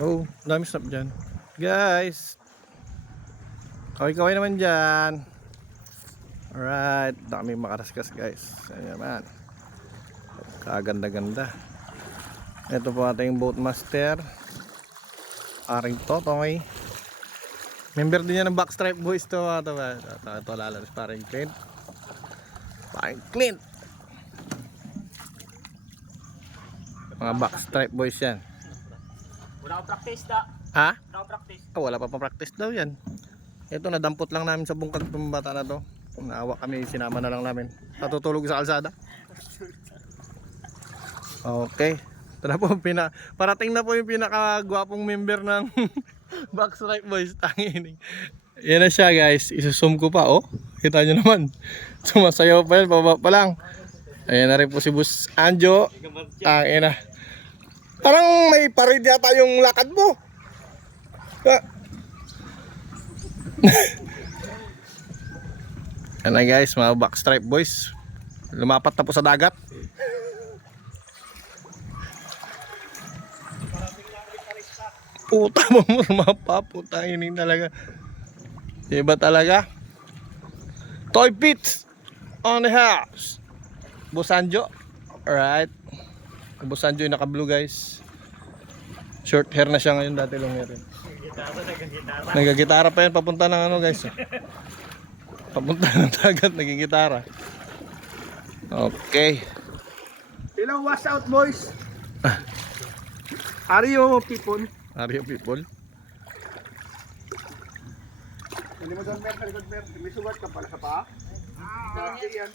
Oh, dami snap dyan. Guys, kaway-kaway naman dyan. Alright, dami makaraskas guys. Ayan naman. Kaganda-ganda. Ito po ating boat master. Paring Totoy. Member din yan ng Backstripe Boys to. Ito lalalas paring Clint. Paring Clint. Mga Backstripe Boys yan. Wala akong practice da. Ha? Wala akong practice. Oh, wala pa practice daw yan. Ito, nadampot lang namin sa bungkag ng bata na to. Naawa kami, sinama na lang namin. Natutulog sa kalsada. Okay. Ito na po, parating na po yung pinakagwapong member ng Backstripe Boys. Tangin. Yan na siya guys. Isusum ko pa, oh. Kita nyo naman. Sumasayaw pa yan, pababa pa lang. Ayan na rin po si Boss Anjo. Tangin na. Parang may parid yata yung lakad mo. Yan na guys, mga Backstripe Boys. Lumapat na po sa dagat. Puta mo, lumapa. Puta, hining talaga. Iba talaga. Toy Pits on the house. Boss Anjo. Alright. Boss Anjo yung naka-blue guys. Short hair na siya ngayon, dati long hair rin. Nagagitara pa yan, papunta ng ano guys. Papunta ng dagat, nagigitara. Okay. Hello, watch out boys. Are you people? Are you people? Hindi mo doon, Mer. May sugat ka pala sa paa? Yan.